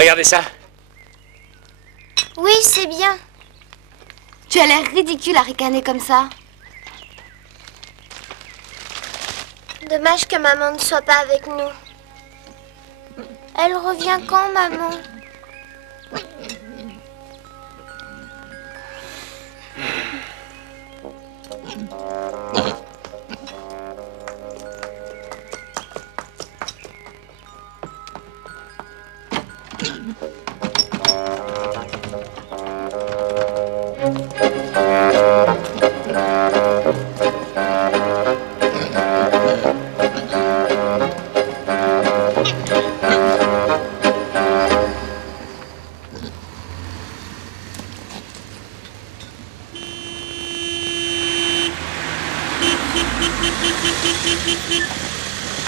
Regardez ça. Oui, c'est bien. Tu as l'air ridicule à ricaner comme ça. Dommage que maman ne soit pas avec nous. Elle revient quand, maman?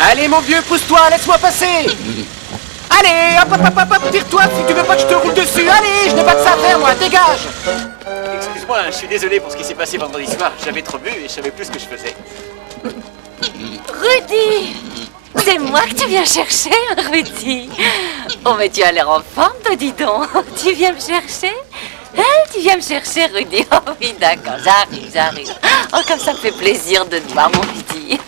Allez, mon vieux, pousse-toi, laisse-moi passer. Allez, hop, hop, hop, hop, hop, tire-toi si tu veux pas que je te roule dessus. Allez, je n'ai pas que ça à faire, moi, dégage. Excuse-moi, je suis désolé pour ce qui s'est passé vendredi soir. J'avais trop bu et je savais plus ce que je faisais. Rudy! C'est moi que tu viens chercher, Rudy. Oh, mais tu as l'air en forme, toi, dis donc. Tu viens me chercher? Hein, tu viens me chercher, Rudy? Oh oui, d'accord, j'arrive. Oh, comme ça me fait plaisir de te voir, mon Rudy.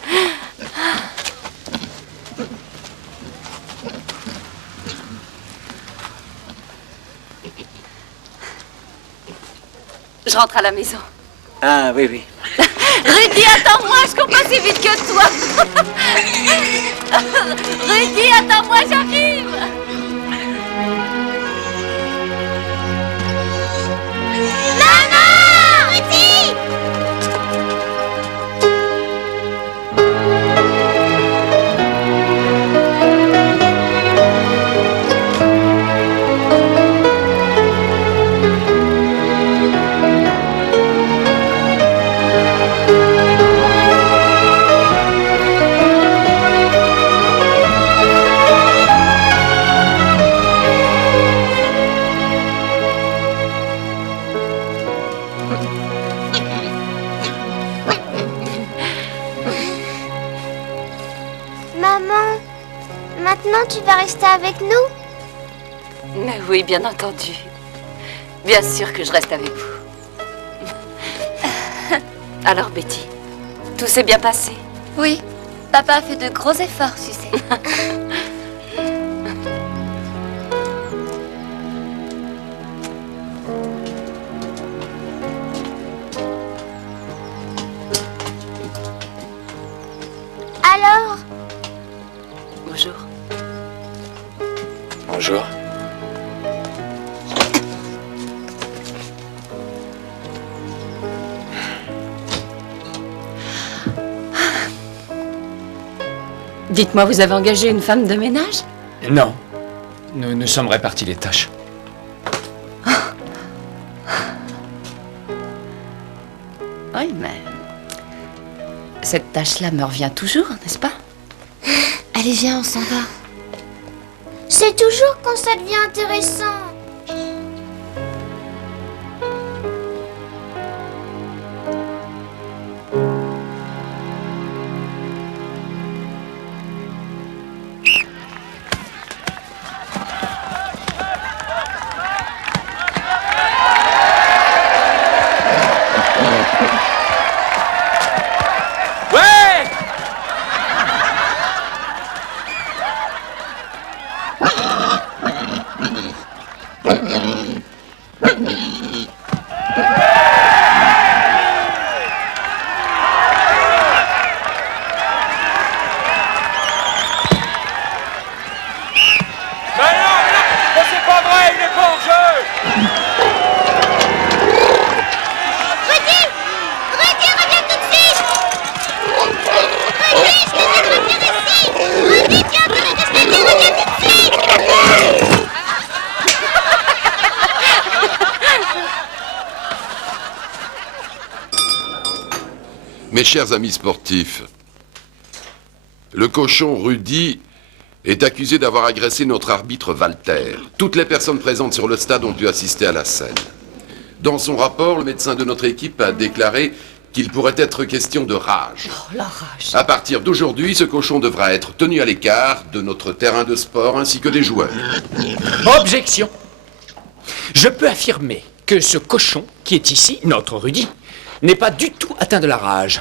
Je rentre à la maison. Ah, oui, oui. Rudy, attends-moi, je cours pas si vite que toi. Rudy, attends-moi, j'arrive. Maman! Rudy! Maman, maintenant tu vas rester avec nous? Mais oui, bien entendu. Bien sûr que je reste avec vous. Alors, Betty, tout s'est bien passé? Oui, papa a fait de gros efforts, tu sais. Alors? Bonjour. Bonjour. Dites-moi, vous avez engagé une femme de ménage? Non. Nous sommes répartis les tâches. Oui, mais... cette tâche-là me revient toujours, n'est-ce pas? Allez, viens, on s'en va. C'est toujours quand ça devient intéressant. Ouais! C'est pas vrai, il est pas en jeu! Rudy! Rudy, reviens tout de suite! Rudy, je te dis de revenir ici! Rudy, tu as entendu ce que je t'ai dit, reviens tout de suite! Mes chers amis sportifs, le cochon Rudy est accusé d'avoir agressé notre arbitre Walter. Toutes les personnes présentes sur le stade ont pu assister à la scène. Dans son rapport, le médecin de notre équipe a déclaré qu'il pourrait être question de rage. Oh, la rage. À partir d'aujourd'hui, ce cochon devra être tenu à l'écart de notre terrain de sport ainsi que des joueurs. Objection. Je peux affirmer que ce cochon qui est ici, notre Rudy, n'est pas du tout atteint de la rage.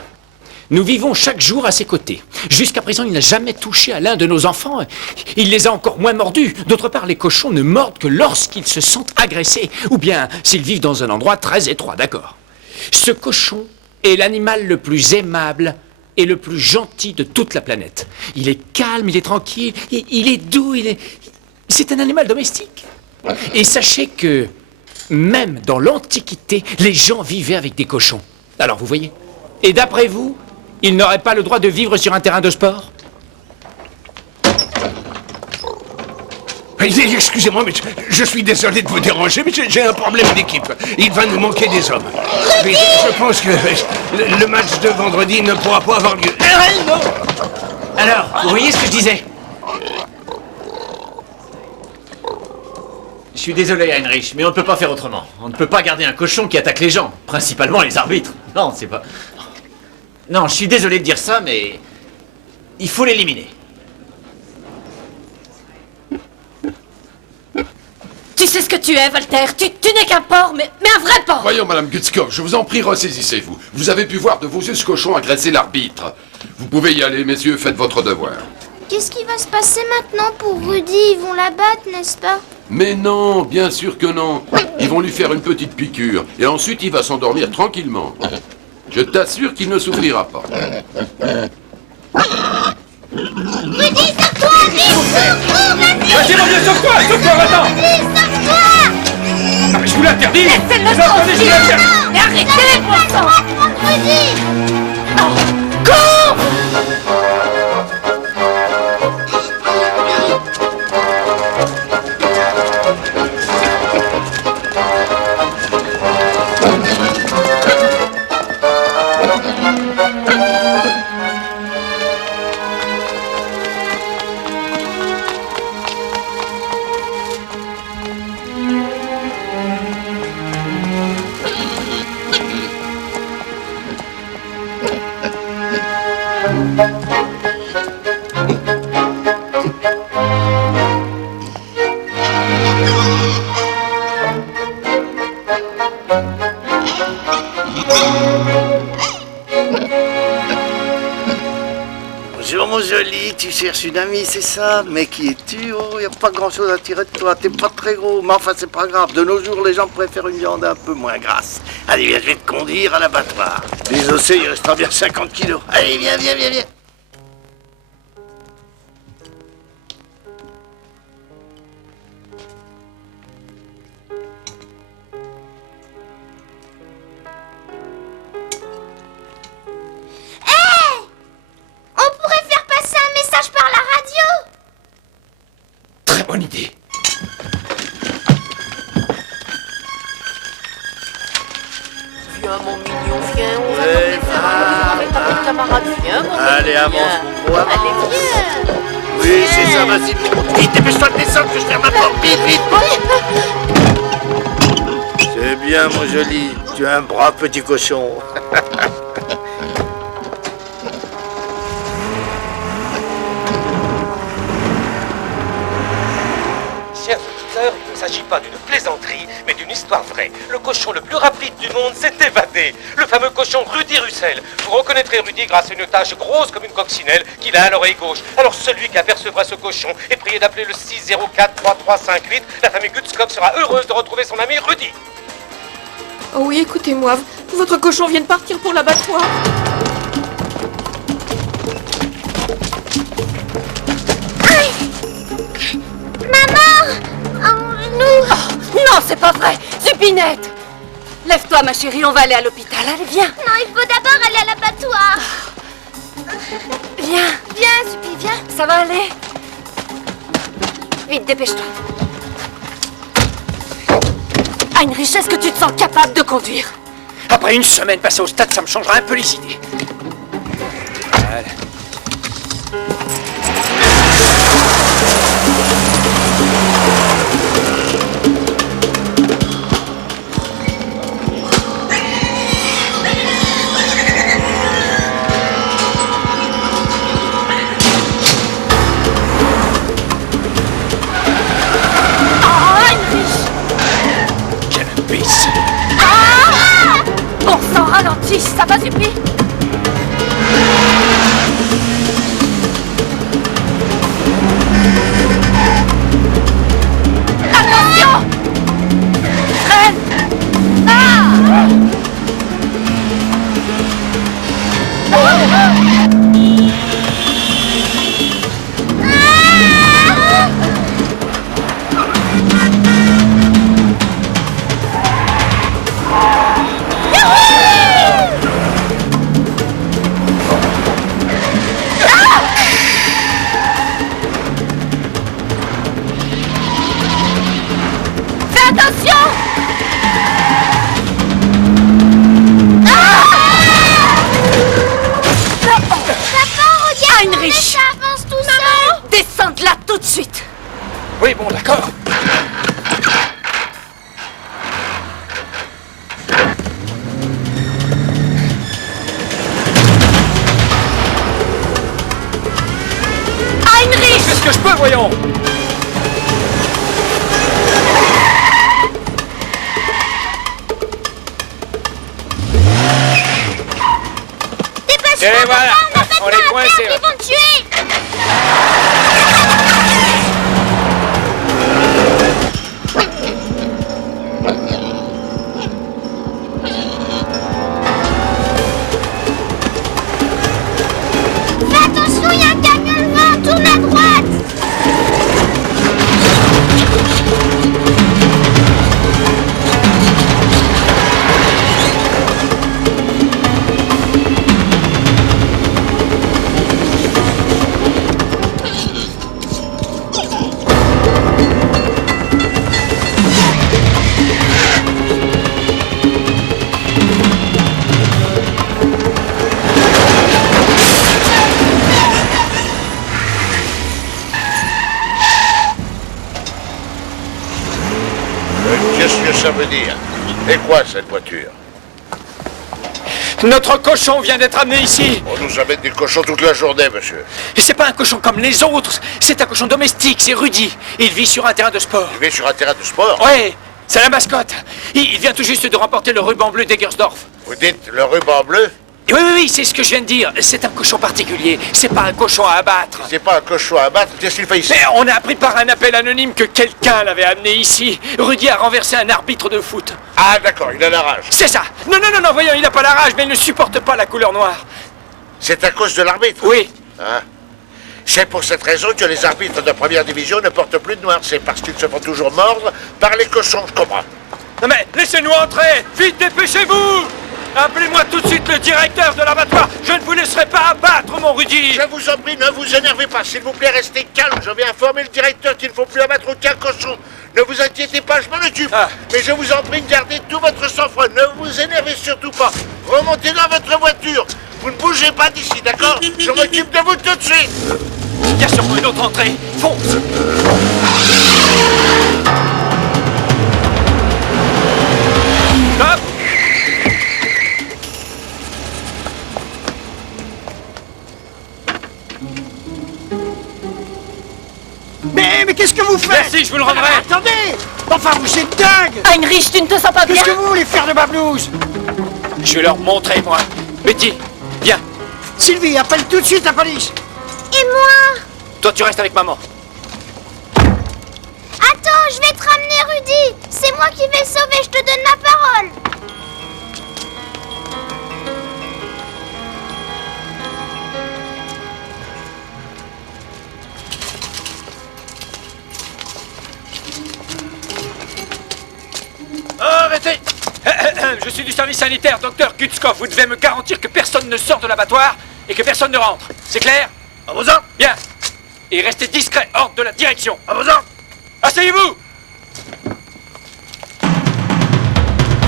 Nous vivons chaque jour à ses côtés. Jusqu'à présent, il n'a jamais touché à l'un de nos enfants. Il les a encore moins mordus. D'autre part, les cochons ne mordent que lorsqu'ils se sentent agressés, ou bien s'ils vivent dans un endroit très étroit, d'accord? Ce cochon est l'animal le plus aimable et le plus gentil de toute la planète. Il est calme, il est tranquille, il est doux, c'est un animal domestique. Et sachez que, même dans l'Antiquité, les gens vivaient avec des cochons. Alors, vous voyez? Et d'après vous, il n'aurait pas le droit de vivre sur un terrain de sport? Excusez-moi, mais je suis désolé de vous déranger, mais j'ai un problème d'équipe. Il va nous manquer des hommes. Mais je pense que le match de vendredi ne pourra pas avoir lieu. Non! Alors, vous voyez ce que je disais? Je suis désolé, Heinrich, mais on ne peut pas faire autrement. On ne peut pas garder un cochon qui attaque les gens, principalement les arbitres. Non, c'est pas... Non, je suis désolé de dire ça, mais... il faut l'éliminer. Tu sais ce que tu es, Walter. Tu n'es qu'un porc, mais un vrai porc. Voyons, Madame Gutzkow, je vous en prie, ressaisissez-vous. Vous avez pu voir de vos yeux ce cochon agresser l'arbitre. Vous pouvez y aller, messieurs, faites votre devoir. Qu'est-ce qui va se passer maintenant pour Rudy? Ils vont la battre, n'est-ce pas? Mais non, bien sûr que non. Ils vont lui faire une petite piqûre, et ensuite il va s'endormir tranquillement. Je t'assure qu'il ne souffrira pas. Rudy, sors-toi! Vite, cours, vas-y! Vas-y, mon vieux, sauve-toi, attends! Non, mais je vous l'interdis! Laissez-le Vous entendez, je vous l'interdis! Et arrêtez, bon sang. Prendre Rudy! Cours! Bonjour mon joli, tu cherches une amie, c'est ça? Mais qui es-tu? Oh, y a pas grand-chose à tirer de toi, t'es pas très gros, mais enfin c'est pas grave. De nos jours, les gens préfèrent une viande un peu moins grasse. Allez, viens, je vais te conduire à l'abattoir. Les ossets, il restera bien 50 kilos. Allez, viens, viens, viens, viens. On pourrait faire passer un message par la radio! Très bonne idée. Viens, mon mignon, viens. On va t'emmener faire un peu avec ta camarade. Viens, mon Allez, avance, mon gros, avance. Allez, viens. Oui, c'est ça, vas-y, monte. Vite, dépêche-toi de descendre, que je ferme la porte. Vite, vite. C'est bien, mon joli. Tu es un brave petit cochon. Chers auditeurs, il ne s'agit pas d'une plaisanterie, mais d'une histoire vraie. Le cochon le plus rapide du monde s'est évadé. Le fameux cochon Rudy Russell. Vous reconnaîtrez Rudy grâce à une tache grosse comme une coccinelle qu'il a à l'oreille gauche. Alors celui qui apercevra ce cochon est prié d'appeler le 604-3358. La famille Gutzkow sera heureuse de retrouver son ami Rudy. Oh oui, écoutez-moi, votre cochon vient de partir pour l'abattoir. Maman! Un genou! Non, c'est pas vrai. Supinette. Lève-toi, ma chérie, on va aller à l'hôpital. Allez, viens. Non, il faut d'abord aller à l'abattoir. Viens. Viens, Supi, viens. Ça va aller? Vite, dépêche-toi. Heinrich, est-ce que tu te sens capable de conduire? Après une semaine passée au stade, ça me changera un peu les idées. Voilà. Régis, ça va suffire. Attention! Freine! Fais attention! Heinrich! Ça avance tout seul. Descends de là tout de suite! Oui, bon, d'accord. Heinrich! Qu'est-ce que je peux, voyons? Dépêche-toi, Et voilà, papa, on a pas on de est temps à coincés, perdre, là. ils vont te tuer. Fais attention, il y a un camion devant, tourne à droite. Qu'est-ce que ça veut dire? Et quoi, cette voiture? Notre cochon vient d'être amené ici. On nous amène des cochons toute la journée, monsieur. Et c'est pas un cochon comme les autres. C'est un cochon domestique, c'est Rudy. Il vit sur un terrain de sport. Il vit sur un terrain de sport? Ouais, c'est la mascotte. Il vient tout juste de remporter le ruban bleu d'Eggersdorf. Vous dites le ruban bleu? Oui, oui, oui, c'est ce que je viens de dire. C'est un cochon particulier. C'est pas un cochon à abattre. C'est pas un cochon à abattre, qu'est-ce qu'il fait ici? Mais on a appris par un appel anonyme que quelqu'un l'avait amené ici. Rudy a renversé un arbitre de foot. Ah d'accord, il a la rage. C'est ça. Non, non, non, non, voyons, il n'a pas la rage, mais il ne supporte pas la couleur noire. C'est à cause de l'arbitre? Oui. Hein? C'est pour cette raison que les arbitres de première division ne portent plus de noir. C'est parce qu'ils se font toujours mordre par les cochons, je comprends. Non mais, laissez-nous entrer. Vite, dépêchez-vous. Appelez-moi tout de suite le directeur de l'abattoir. Je ne vous laisserai pas abattre, mon Rudy. Je vous en prie, ne vous énervez pas. S'il vous plaît, restez calme. Je vais informer le directeur qu'il ne faut plus abattre aucun cochon. Ne vous inquiétez pas, je m'en occupe. Ah. Mais je vous en prie de garder tout votre sang-froid. Ne vous énervez surtout pas. Remontez dans votre voiture. Vous ne bougez pas d'ici, d'accord? Je m'occupe de vous tout de suite. Il y a sûrement une autre entrée. Fonce. Stop. Mais qu'est-ce que vous faites? Merci, je vous le rendrai. Attendez! Enfin, vous êtes dingue! Heinrich, tu ne te sens pas bien? Qu'est-ce que vous voulez faire de ma blouse? Je vais leur montrer, moi. Betty, viens. Sylvie, appelle tout de suite la police! Et moi? Toi, tu restes avec maman. Attends, je vais te ramener Rudy. C'est moi qui vais le sauver, je te donne ma parole. Arrêtez. Je suis du service sanitaire, docteur Gutskov. Vous devez me garantir que personne ne sort de l'abattoir et que personne ne rentre. C'est clair? À vos ordres. Bien. Et restez discret, ordre de la direction. À vos ordres. Asseyez-vous.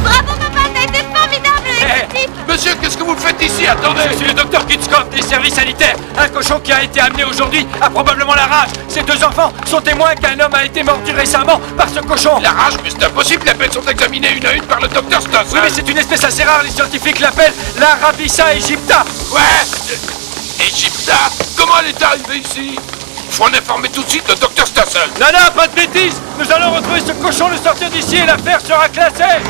Bravo papa, t'as été formidable avec ce type. Monsieur, qu'est-ce que vous faites ici? Attendez. Je suis le docteur Gutskov des services sanitaires. Un cochon qui a été amené aujourd'hui a probablement la rage. Ces deux enfants sont témoins qu'un homme a été mordu récemment par ce cochon. La rage, mais c'est impossible. Les bêtes sont examinées une à une par le docteur Stoss. Oui, mais c'est une espèce assez rare. Les scientifiques l'appellent la Rabissa aegypta. Ouais. Égypta, comment elle est arrivée ici? Faut en informer tout de suite le docteur Stossel. Non, non, pas de bêtises. Nous allons retrouver ce cochon, le sortir d'ici et l'affaire sera classée.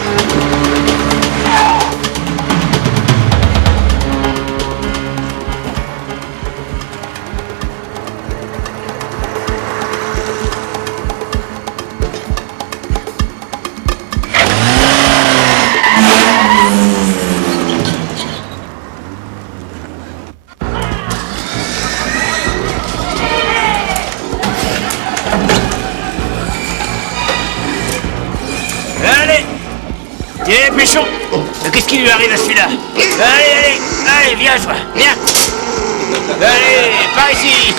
Dépêchons. Qu'est-ce qui lui arrive à celui-là? Allez, viens, toi, viens. Allez, par ici.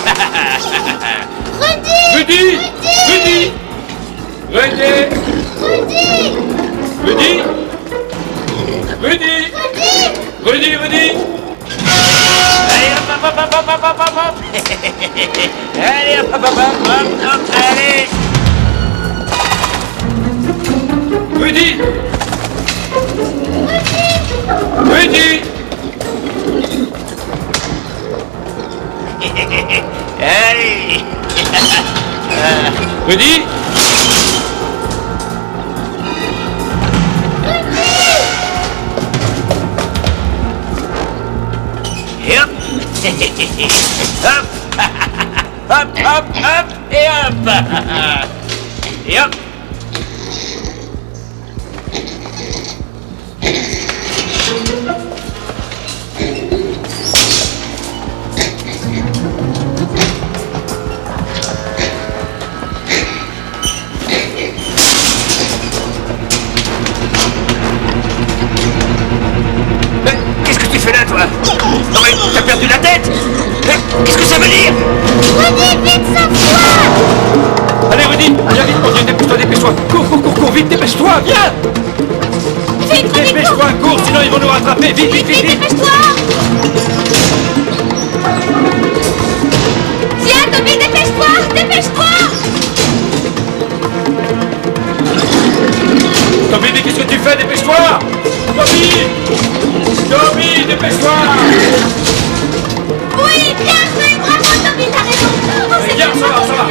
Rudy! Rudy! Rudy! Rudy! Rudy! Rudy! Rudy! Allez, hop. Allez, hop, allez. Rudy! Rudy! Allez. Rudy! Et hop. Hop. Et hop. Et hop. Qu'est-ce que tu fais là, toi? Non mais, t'as perdu la tête? Qu'est-ce que ça veut dire? Rudy, vite, sauve-toi! Allez, Rudy! Viens vite, mon Dieu, dépêche-toi! Cours, vite, dépêche-toi, viens! Vite, Rudy, Dépêche-toi, cours, sinon ils vont nous rattraper! Vite! dépêche-toi! Viens, Toby, dépêche-toi! Toby, mais qu'est-ce que tu fais? Dépêche-toi! Toby, dépêche-toi! Oui, bien joué, bravo, Toby, t'as raison! Oh, c'est Viens, bien, ça va.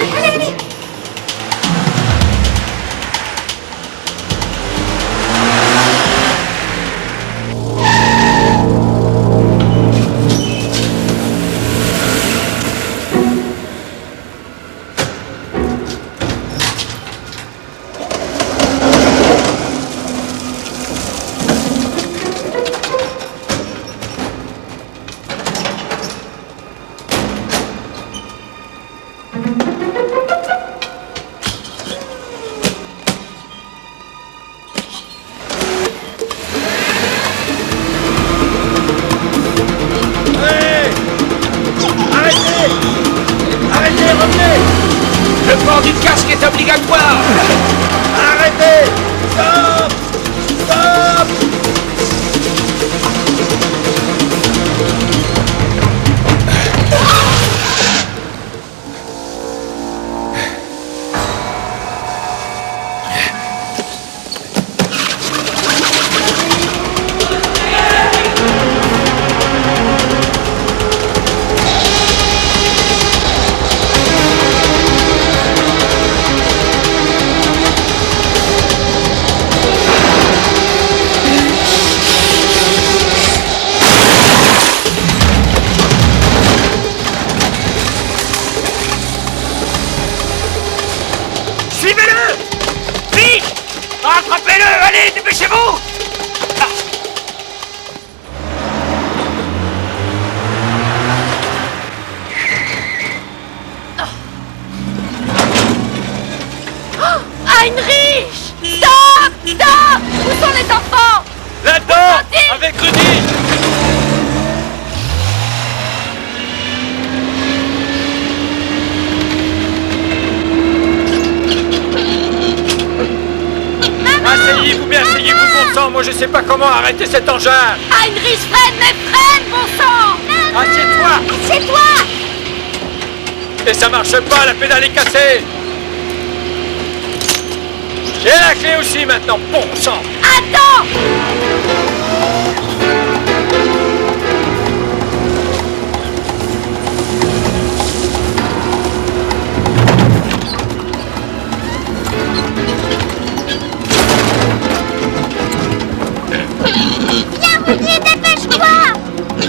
Allez. Arrêtez, revenez! Le port du casque est obligatoire! Arrêtez! Stop! Suivez-le! Vite! Rattrapez-le! Allez, dépêchez-vous! Heinrich! Stop! Où sont les enfants? Là-dedans! Avec Rudy! Asseyez-vous, bon sang! Moi je sais pas comment arrêter cet engin! Heinrich, freine, bon sang! Assieds-toi! Assieds-toi! Et ça marche pas, la pédale est cassée! Et la clé aussi maintenant, bon sang! Attends! Viens, Rudy, dépêche-toi!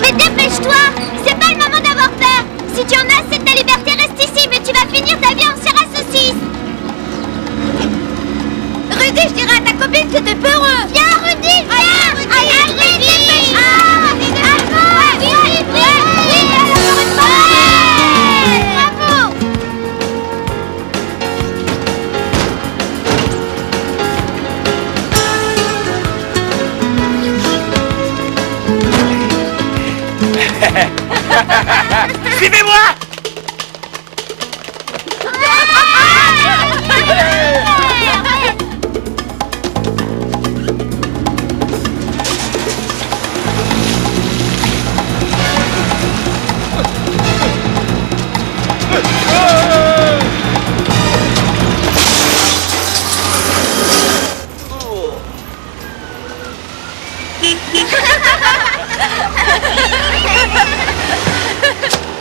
Mais dépêche-toi! C'est pas le moment d'avoir peur! Si tu en as, c'est ta liberté, reste ici, mais tu vas finir ta vie en chair à saucisse! Rudy, je dirais à ta copine que t'es peureux! Viens, Rudy, viens! Allez, Rudy! Bravo! Suivez-moi!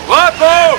Bravo!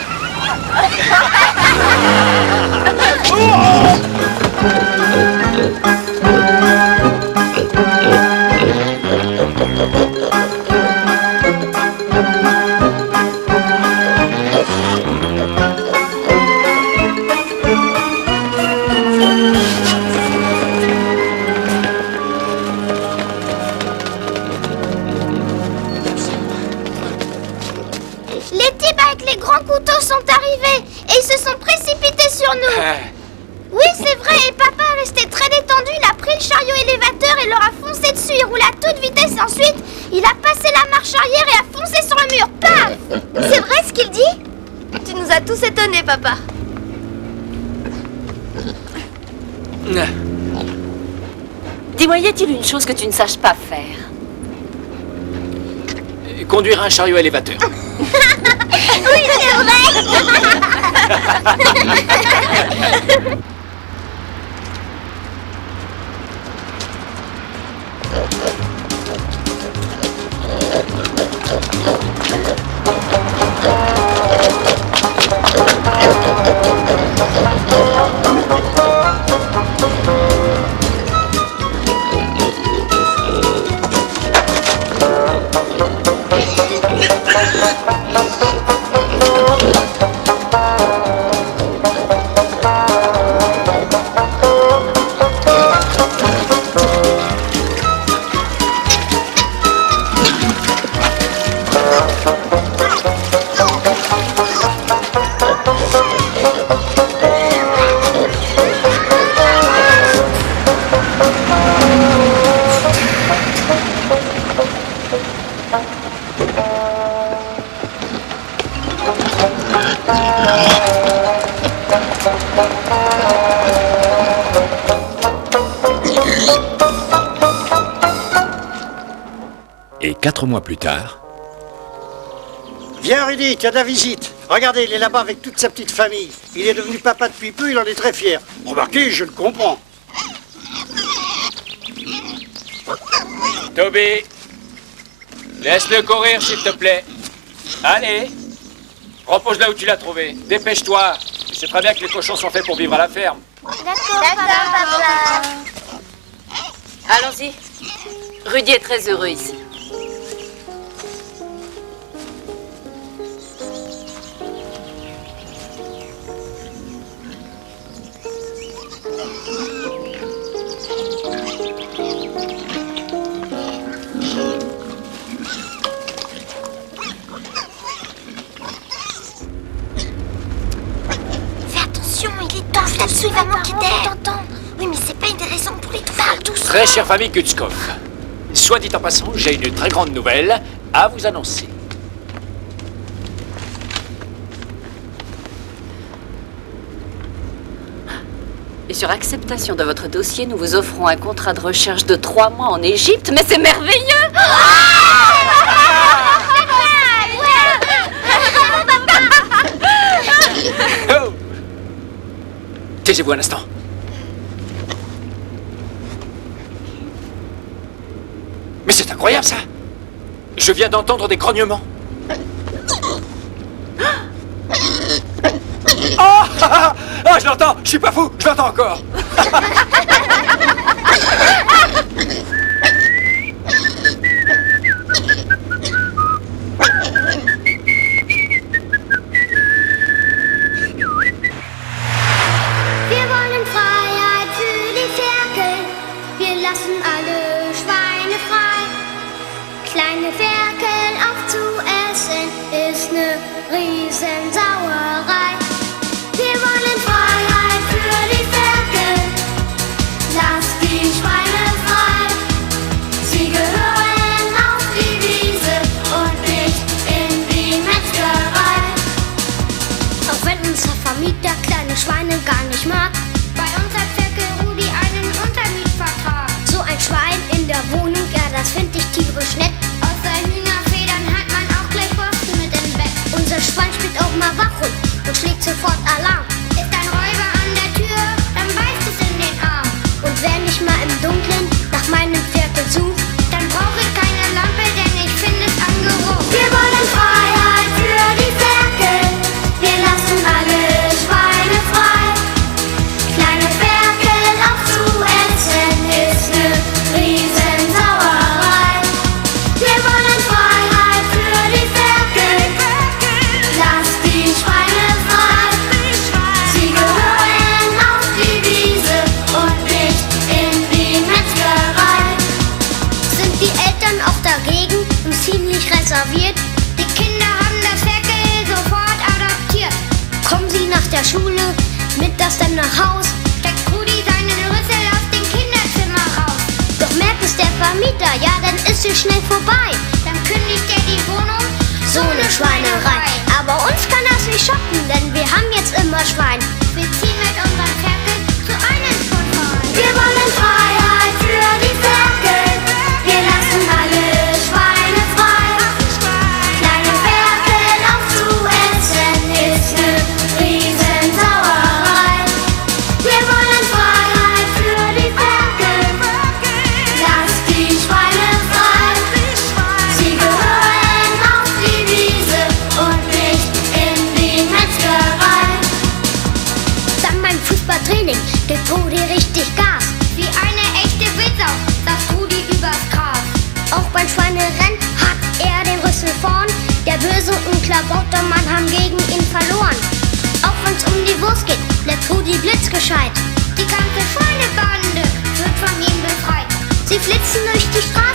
Les types avec les grands couteaux sont arrivés et ils se sont précipités sur nous. Oui, c'est vrai, et papa est resté très détendu, il a pris le chariot élévateur et leur a foncé dessus. Il roule à toute vitesse et ensuite, il a passé la marche arrière et a foncé sur le mur. Paf! C'est vrai ce qu'il dit? Tu nous as tous étonnés, papa. Dis-moi, y a-t-il une chose que tu ne saches pas faire? Conduire un chariot élévateur. Oui, c'est vrai. Et 4 mois plus tard... Viens, Rudy, tu as de la visite. Regardez, il est là-bas avec toute sa petite famille. Il est devenu papa depuis peu, il en est très fier. Remarquez, je le comprends. Toby, laisse-le courir, s'il te plaît. Allez, repose là où tu l'as trouvé. Dépêche-toi. Tu sais très bien que les cochons sont faits pour vivre à la ferme. D'accord, papa. Allons-y. Rudy est très heureux ici. Fais attention, il est temps, je t'absous, il va manquer d'air. Oui, mais c'est pas une des raisons pour les tout parle doucement. Très chère famille Kutskov, soit dit en passant, j'ai une très grande nouvelle à vous annoncer. Et sur acceptation de votre dossier, nous vous offrons un contrat de recherche de 3 mois en Égypte, mais c'est merveilleux! Oh! Taisez-vous un instant. Mais c'est incroyable, ça! Je viens d'entendre des grognements. Ah, je l'entends! Je suis pas fou! Je l'entends encore! Wir wollen Freiheit für die Ferkel. Wir lassen alle Schweine frei. Kleine Ferkel aufzuessen ist ne Riesensauerei. Wir wollen Freiheit für die Ferkel. nicht mag. Bei uns hat Ferkel Rudi einen Untermietvertrag. So ein Schwein in der Wohnung, ja, das find ich tierisch nett. Außer Hühnerfedern hat man auch gleich Borsten mit im Bett. Unser Schwein spielt auch mal wach und schlägt sofort Alarm. Ist ein Räuber an der Tür, dann beißt es in den Arm. Und wenn ich mal im Dunkeln nach meinem Ferkel such, dann brauche ich keine Lampe, denn ich finde es angerufen. Wir wollen Freiheit für die Ferkel. Wir lassen alle Schweine frei. Kleine Ferkel aufzuessen ist ne Riesensauerei. Wir wollen Freiheit für die Ferkel. Lass die Schweine frei. Sie gehören auf die Wiese und nicht in die Metzgerei. Sind die Eltern auch dagegen und ziemlich reserviert? Die Kinder haben das Ferkel sofort adoptiert. Kommen sie nach der Schule, mittags dann nach Haus, steckt Rudi seinen Rüssel aus dem Kinderzimmer raus. Doch merkt es der Vermieter, ja, dann ist sie schnell vorbei. Dann kündigt er die Wohnung, so eine Schweinerei. Aber uns kann das nicht schocken, denn wir haben jetzt immer Schwein. Wir ziehen mit unserem Ferkel zu einem Sportverein. Wir wollen Freiheit für die Ferkel. Wir lassen alle Schweine frei. Kleine Ferkel aufzuessen ist ne Riesensauerei. Wir wollen Freiheit für die Ferkel. Lass die Schweine frei. Sie gehören auf die Wiese und nicht in die Metzgerei. Dann beim Fußballtraining gibt Rudi richtig Gas. Wie eine echte Blitzau, sagt Rudi übers Gras. Auch beim Schweinerennen hat er den Rüssel vorn. Der böse und Klabautermann haben gegen ihn verloren. Auch wenn's um die Wurst geht, bleibt Rudi blitzgescheit. Die ganze Schweinebande wird von ihm befreit. Sie flitzen durch die Straße.